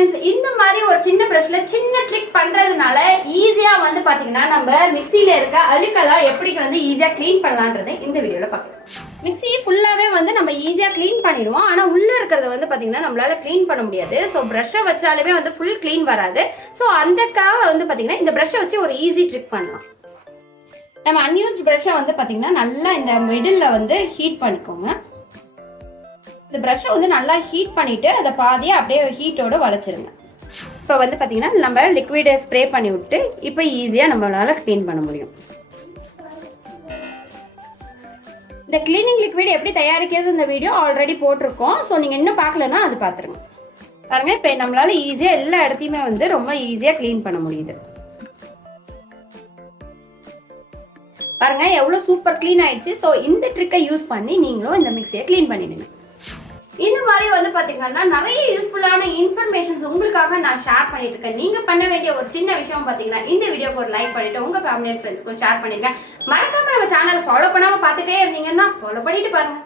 Friends, இந்த மாதிரி ஒரு சின்ன பிரஷ்ல சின்ன ட்ரிக் பண்றதுனால ஈஸியா வந்து பாத்தீங்கன்னா நம்ம மிக்ஸில இருக்க அழுக்கெல்லாம் எப்படி வந்து ஈஸியா க்ளீன் பண்ணலாம்ன்றதை இந்த வீடியோல பார்க்கலாம். மிக்ஸி ஃபுல்லாவே வந்து நம்ம ஈஸியா க்ளீன் பண்ணிடுவோம். ஆனா உள்ள இருக்கிறத வந்து பாத்தீங்கன்னா நம்மளால க்ளீன் பண்ண முடியாது. ஸோ பிரஷ்ஷை வச்சாலுமே வந்து ஃபுல் க்ளீன் வராது. ஸோ அதுக்காக வந்து பாத்தீங்கன்னா இந்த பிரஷ்ஷை வச்சு ஒரு ஈஸி ட்ரிக் பண்ணலாம். நம்ம அன்யூஸ்ட் பிரஷ்ஷை வந்து பாத்தீங்கன்னா நல்லா இந்த மிடில் வந்து ஹீட் பண்ணிக்கோங்க. இந்த ப்ரஷ்ஷை வந்து நல்லா ஹீட் பண்ணிவிட்டு அதை பாதியாக அப்படியே ஹீட்டோடு வளைச்சிருங்க. இப்போ வந்து பார்த்திங்கன்னா நம்ம லிக்விடை ஸ்ப்ரே பண்ணி விட்டு இப்போ ஈஸியாக நம்மளால் க்ளீன் பண்ண முடியும். இந்த க்ளீனிங் லிக்விட் எப்படி தயாரிக்கிறது இந்த வீடியோ ஆல்ரெடி போட்டிருக்கோம். ஸோ நீங்கள் இன்னும் பார்க்கலன்னா அது பார்த்துருங்க. பாருங்கள், இப்போ நம்மளால் ஈஸியாக எல்லா இடத்தையுமே வந்து ரொம்ப ஈஸியாக க்ளீன் பண்ண முடியுது. பாருங்கள் எவ்வளோ சூப்பர் க்ளீன் ஆயிடுச்சு. ஸோ இந்த ட்ரிக்கை யூஸ் பண்ணி நீங்களும் இந்த மிக்ஸியை க்ளீன் பண்ணிடுங்க. இந்த மாதிரி வந்து பாத்தீங்கன்னா நிறைய யூஸ்ஃபுல்லான இன்ஃபர்மேஷன்ஸ் உங்களுக்காக நான் ஷேர் பண்ணிட்டு இருக்கேன். நீங்க பண்ண வேண்டிய ஒரு சின்ன விஷயம் பாத்தீங்கன்னா இந்த வீடியோக்கு ஒரு லைக் பண்ணிட்டு உங்க ஃபேமிலி அண்ட் ஃப்ரெண்ட்ஸ்க்கும் ஷேர் பண்ணிருங்க. மறக்காம நம்ம சேனலை ஃபாலோ பண்ணாம பார்த்துட்டே இருந்தீங்கன்னா ஃபாலோ பண்ணிட்டு பாருங்க.